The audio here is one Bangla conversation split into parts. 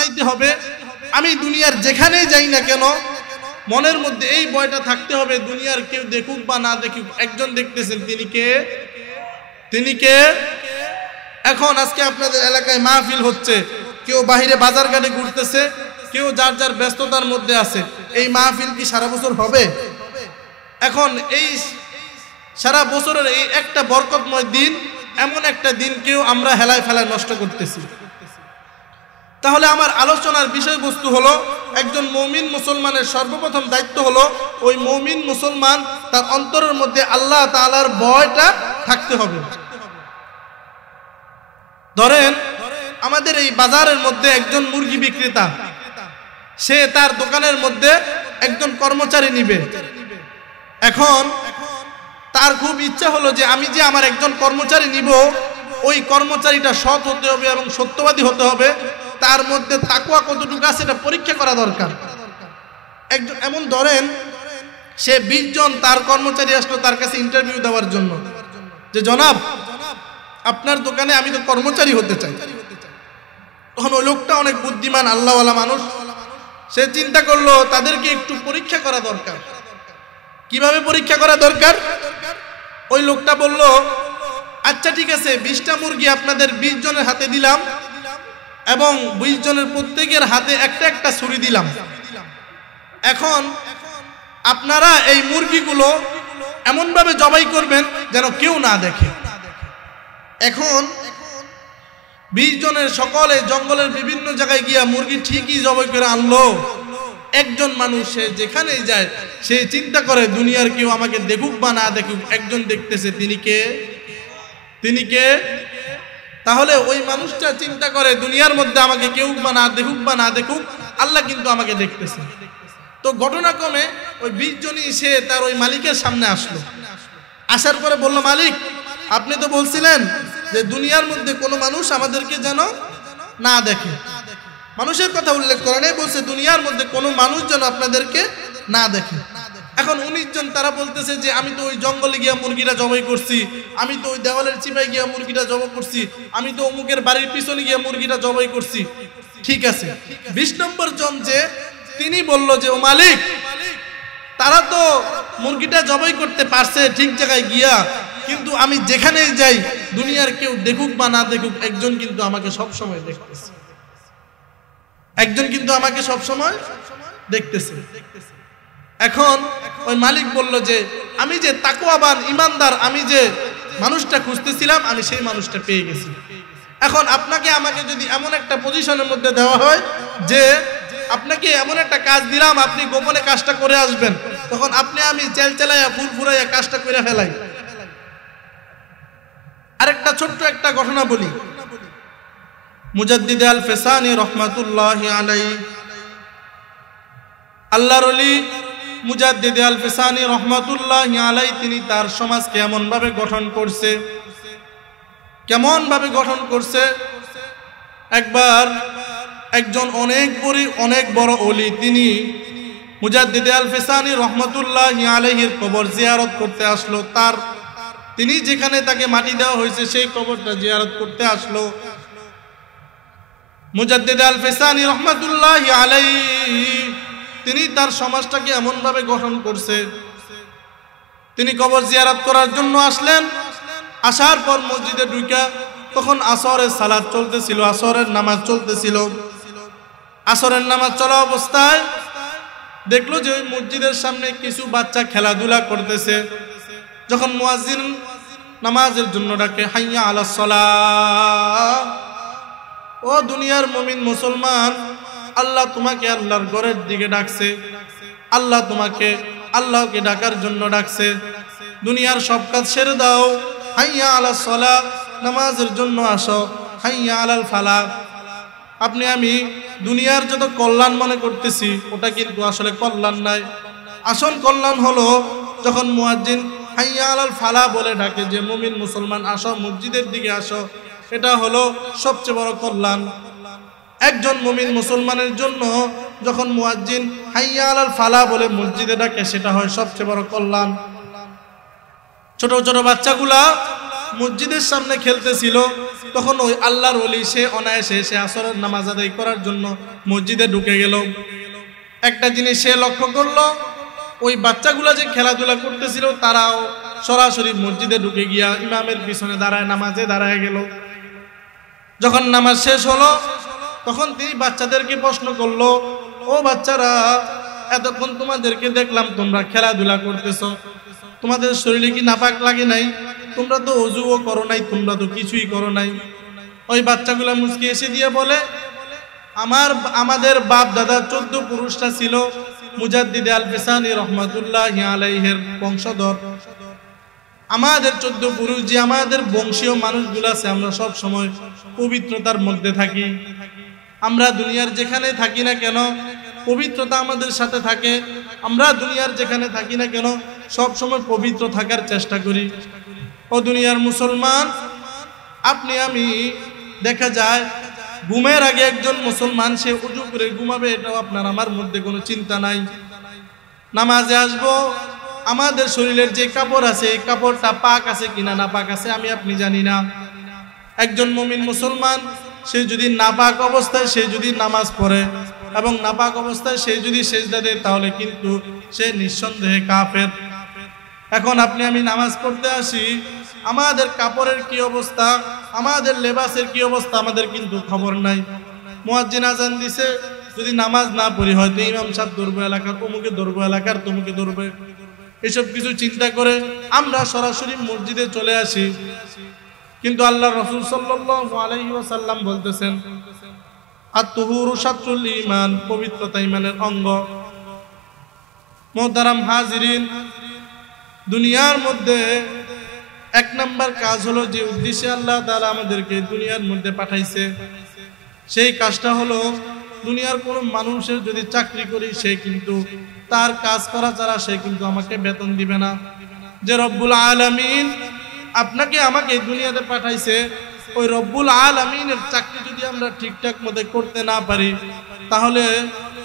বানাইতে হবে। আমি দুনিয়ার যেখানেই যাই না কেন মনের মধ্যে এই ভয়টা থাকতে হবে, দুনিয়ার কেউ দেখুক বা না দেখুক, একজন দেখতেছেন, তিনি কে? তিনি কে? এখন আজকে আপনাদের এলাকায় মাহফিল হচ্ছে, কেউ বাহিরে বাজার ঘাটে ঘুরতেছে, কেউ যার যার ব্যস্ততার মধ্যে আছে। এই মাহফিল কি সারা বছর হবে? এখন এই সারা বছরের এই একটা বরকতময় দিন, এমন একটা দিনকেও আমরা হেলায় ফেলায় নষ্ট করতেছি। তাহলে আমার আলোচনার বিষয়বস্তু হলো, একজন মুমিন মুসলমানের সর্বপ্রথম দায়িত্ব হলো ওই মুমিন মুসলমান তার অন্তরের মধ্যে আল্লাহ তাআলার ভয়টা থাকতে হবে। ধরেন আমাদের এই বাজারের মধ্যে একজন মুরগি বিক্রেতা, সে তার দোকানের মধ্যে একজন কর্মচারী নিবে। এখন তার খুব ইচ্ছা হলো যে আমি যে আমার একজন কর্মচারী নিব, ওই কর্মচারীটা সৎ হতে হবে এবং সত্যবাদী হতে হবে, তার মধ্যে তাকওয়া কতটুকু আছে এটা পরীক্ষা করা দরকার। একজন এমন ধরেন সে 20 জন তার কর্মচারী আসলো তার কাছে ইন্টারভিউ দেওয়ার জন্য, যে জনাব আপনার দোকানে আমি তো কর্মচারী হতে চাই। তখন ওই লোকটা অনেক বুদ্ধিমান আল্লাহওয়ালা মানুষ, সে চিন্তা করলো তাদেরকে একটু পরীক্ষা করা দরকার। কিভাবে পরীক্ষা করা দরকার? ওই লোকটা বলল, আচ্ছা ঠিক আছে, 20টা মুরগি আপনাদের 20 জনের হাতে দিলাম এবং 20 জনের প্রত্যেকের হাতে একটা একটা ছুরি দিলাম। এখন আপনারা এই মুরগিগুলো এমনভাবে জবাই করবেন যেন কেউ না দেখে। এখন 20 জনের সকলে জঙ্গলের বিভিন্ন জায়গায় গিয়া মুরগি ঠিকই জবাই করে আনলো। একজন মানুষ সে যেখানেই যায় সে চিন্তা করে দুনিয়ার কেউ আমাকে দেখুক বা না দেখুক, একজন দেখতেছে, তিনি কে? তিনি কে? তাহলে ওই মানুষটা চিন্তা করে দুনিয়ার মধ্যে আমাকে কেউ বা না দেখুক বা না দেখুক, আল্লাহ কিন্তু আমাকে দেখতেছে। তো ঘটনাক্রমে ওই 20 জনই সে তার ওই মালিকের সামনে আসলো। আসার পরে বলল, মালিক আপনি তো বলছিলেন যে দুনিয়ার মধ্যে কোনো মানুষ আমাদেরকে যেন না দেখে। মানুষের কথা উল্লেখ করে নাই, বলছে দুনিয়ার মধ্যে কোনো মানুষ যেন আপনাদেরকে না দেখে। এখন 19 জন তারা বলতেছে যে আমি তো ওই জঙ্গলে গিয়া মুরগিটা জবাই করছি, আমি তো ওই দেওয়ালের চিপায় গিয়া মুরগিটা জবাই করছি, আমি তো অমুকের বাড়ির পিছনে গিয়া মুরগিটা জবাই করছি। ঠিক আছে, 20 নম্বর জন যে তিনি বলল যে ও মালিক, তারা তো মুরগিটা জবাই করতে পারছে ঠিক জায়গায় গিয়া, কিন্তু আমি যেখানেই যাই দুনিয়ার কেউ দেখুক বা না দেখুক, একজন কিন্তু আমাকে সব সময় দেখতেছে, একজন কিন্তু আমাকে সব সময় দেখতেছে। এখন ওই মালিক বলল যে আমি যে তাকওয়াবান ইমানদার, আমি যে মানুষটা খুঁজতেছিলাম, আমি সেই মানুষটা পেয়ে গেছি। এখন আপনাকে আমাকে যদি এমন একটা পজিশনের মধ্যে দেওয়া হয় যে আপনাকে এমন একটা কাজ দিলাম, আপনি গোপনে কাজটা করে আসবেন, তখন আপনি আমি চেলচেলাইয়া ফুরফুরাইয়া কাজটা করে ফেলাই। আরেকটা ছোট্ট একটা ঘটনা বলি। মুজাদ্দিদ আল ফেসানি রহমাতুল্লাহি আলাইহি, আল্লাহর ওলি মুজাদ্দিদ আল ফেসানি রহমাতুল্লাহি আলাইহি, তিনি তার সমাজকে এমন ভাবে গঠন করছে, কেমন ভাবে গঠন করছে। একবার একজন অনেক বড় ওলি, তিনি মুজাদ্দিদ আল ফেসানি রহমাতুল্লাহি আলাইহির কবর জিয়ারত করতে আসলো। তিনি যেখানে তাকে মাটি দেওয়া হয়েছে সেই কবরটা জিয়ারত করতে আসলো। মুজাদ্দিদ আল ফেসানি রহমাতুল্লাহি আলাইহি তিনি তার সমাজটাকে এমন ভাবে গঠন করছে, তিনি কবর জিয়ারত করার জন্য আসলেন। আসার পর মসজিদে ঢুকা, তখন আসরের সালাত চলতেছিল, আসরের নামাজ চলতেছিল। আসরের নামাজ চলা অবস্থায় দেখলো যে ওই মসজিদের সামনে কিছু বাচ্চা খেলাধুলা করতেছে। যখন মুয়াজ্জিন নামাজের জন্য ডাকে, হাইয়া আলাস সালাহ, ও দুনিয়ার মুমিন মুসলমান, আল্লাহ তোমাকে আল্লাহর ঘরের দিকে ডাকছে, আল্লাহ তোমাকে আল্লাহকে ডাকার জন্য ডাকছে, দুনিয়ার সব কাজ ছেড়ে দাও, হাইয়া আলাস সালাহ, নামাজের জন্য আসো, হাইয়া আলাল ফালাহ। আপনি আমি দুনিয়ার যত কল্যাণ মনে করতেছি ওটা কিন্তু আসলে কল্যাণ নাই। আসল কল্যাণ হলো যখন মুয়াজ্জিন হাইয়া আলাল ফালাহ বলে ডাকে যে মুমিন মুসলমান আসো, মসজিদের দিকে আসো, এটা হলো সবচেয়ে বড় কল্যাণ। একজন মুমিন মুসলমানের জন্য যখন মুয়াজ্জিন হাইয়া আলাল ফালাহ বলে মসজিদে ডাকে, সেটা হয় সবচেয়ে বড় কল্যাণ। ছোট ছোট বাচ্চাগুলা মসজিদের সামনে খেলতেছিল, তখন ওই আল্লাহর ওলি সে অনায়াসে সে আসরের নামাজ আদায় করার জন্য মসজিদে ঢুকে গেল। একটা জিনিস সে লক্ষ্য করলো, ওই বাচ্চাগুলা যে খেলাধুলা করতেছিল তারাও সরাসরি মসজিদে ঢুকে গিয়া ইমামের পিছনে দাঁড়ায় নামাজে দাঁড়ায় গেল। যখন নামাজ শেষ হলো তখন তিনি বাচ্চাদেরকে প্রশ্ন করলো, ও বাচ্চারা, এতক্ষণ তোমাদেরকে দেখলাম তোমরা খেলাধুলা করতেছ, তোমাদের শরীরে কি নাপাক লাগে নাই? তোমরা তো ওযুও করো নাই, তোমরা তো কিছুই করো নাই। ওই বাচ্চাগুলা মুচকি এসে দিয়ে বলে, আমাদের বাপ দাদা 14 পুরুষরা ছিল মুজাদ্দিদ আল ফিসানি রহমাতুল্লাহি আলাইহির বংশধর। আমাদের 14 পুরুষ যে আমাদের বংশীয় মানুষগুলো আছে, আমরা সব সময় পবিত্রতার মধ্যে থাকি। আমরা দুনিয়ার যেখানে থাকি না কেন পবিত্রতা আমাদের সাথে থাকে। আমরা দুনিয়ার যেখানে থাকি না কেন সব সময় পবিত্র থাকার চেষ্টা করি। ও দুনিয়ার মুসলমান, আপনি আমি দেখা যায় ঘুমের আগে একজন মুসলমান সে উজু করে ঘুমাবে, এটাও আপনার আমার মধ্যে কোনো চিন্তা নাই। নামাজে আসবো, আমাদের শরীরের যে কাপড় আছে এই কাপড়টা পাক আছে কিনা না পাক আছে আমি আপনি জানি না। একজন মুমিন মুসলমান সে যদি নাপাক অবস্থায় সে যদি নামাজ পড়ে এবং নাপাক অবস্থায় সে যদি সেজদা দেয় তাহলে কিন্তু সে নিঃসন্দেহে কাফের। এখন আপনি আমি নামাজ পড়তে আসি, আমাদের কাপড়ের কি অবস্থা, আমাদের লেবাসের কি অবস্থা আমাদের কিন্তু খবর নাই। মুয়াজ্জিন আজান দিছে, যদি নামাজ না পড়ি হয়তো ইমাম সাহেব ধরবে এলাকার, অমুকে ধরবে এলাকার, তমুকে ধরবে, এসব কিছু চিন্তা করে আমরা সরাসরি মসজিদে চলে আসি। কিন্তু আল্লাহ রাসূল সাল্লাল্লাহু আলাইহি ওয়াসাল্লাম বলতেছেন, আত-তুহুরু শাতরুল ঈমান, পবিত্রতা ঈমানের অঙ্গ। মুহতারাম হাজিরিন, দুনিয়ার মধ্যে 1 নাম্বার কাজ হলো যে উদ্দেশ্যে আল্লাহ তাআলা আমাদেরকে দুনিয়ার মধ্যে পাঠাইছে, সেই কাজটা হলো দুনিয়ার কোনো মানুষের যদি চাকরি করি সে কিন্তু তার কাজ করা ছাড়া সে কিন্তু আমাকে বেতন দিবে না। যে রব্বুল আলামিন আপনাকে আমাকে দুনিয়াতে পাঠাইছে, ওই রব্বুল আলামিনের চাকরি যদি আমরা ঠিকঠাক মতো করতে না পারি তাহলে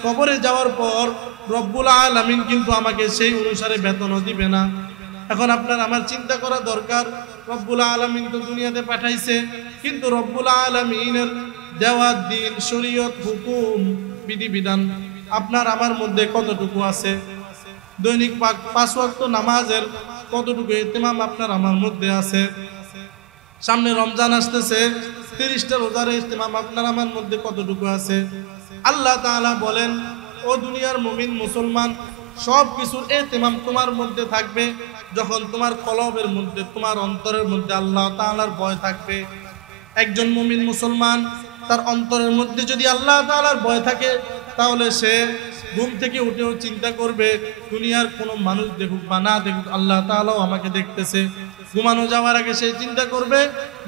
কবরে যাওয়ার পর রব্বুল আলামিন কিন্তু আমাকে সেই অনুসারে বেতনও দিবে না। এখন আপনার আমার চিন্তা করা দরকার, রব্বুল আলামিন তো দুনিয়াতে পাঠাইছে, কিন্তু রব্বুল আলামিনের দেওয়া দিন, শরীয়ত, হুকুম, বিধিবিধান আপনার আমার মধ্যে কতটুকু আছে? দৈনিক 5 ওয়াক্ত নামাজের কতটুকু ইহতিমাম আপনার আমার মধ্যে আছে? সামনে রমজান আসতেছে, 30টা রোজার ইহতিমাম আপনার আমার মধ্যে কতটুকু আছে? আল্লাহ তাআলা বলেন, ও দুনিয়ার মুমিন মুসলমান, সব কিছুর ইহতিমাম তোমার মধ্যে থাকবে যখন তোমার কলবের মধ্যে, তোমার অন্তরের মধ্যে আল্লাহ তাআলার ভয় থাকবে। একজন মুমিন মুসলমান তার অন্তরের মধ্যে যদি আল্লাহ তাআলার ভয় থাকে তাহলে সে ঘুম থেকে উঠেও চিন্তা করবে দুনিয়ার কোনো মানুষ দেখুক বা না দেখুক আল্লাহ তাআলাও আমাকে দেখতেছে। ঘুমানো যাওয়ার আগে সে চিন্তা করবে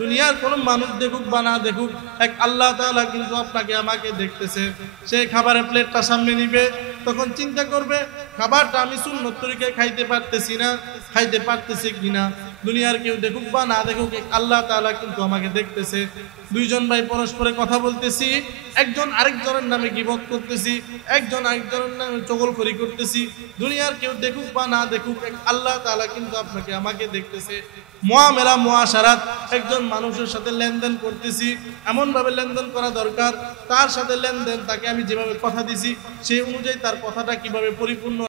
দুনিয়ার কোনো মানুষ দেখুক বা না দেখুক এক আল্লাহ তাআলা কিন্তু আপনাকে আমাকে দেখতেছে। সে খাবারের প্লেটটা সামনে নিবে, তখন চিন্তা করবে খাবারটা আমি সুন্নত তরিকায় খাইতে পারতেছি না, খাইতে পারতেছি কিনা, দুনিয়ার কেউ দেখুক বা না দেখুক আল্লাহ তাআলা কিন্তু আমাকে দেখতেছে। 2 জন ভাই পরস্পরে কথা বলতেছি, একজন আরেকজনের নামে গীবত করতেছি, একজন আরেকজনের নামে চগলখড়ি করতেছি, দুনিয়ার কেউ দেখুক বা না দেখুক আল্লাহ তাআলা কিন্তু আপনাকে আমাকে দেখতেছে। মুআমালা মুআশারাত, একজন মানুষের সাথে লেনদেন করতেছি, এমন ভাবে লেনদেন করা দরকার তার সাথে লেনদেন, তাকে আমি যেভাবে কথা দিছি সেই অনুযায়ী তার কথাটা কিভাবে পরিপূর্ণ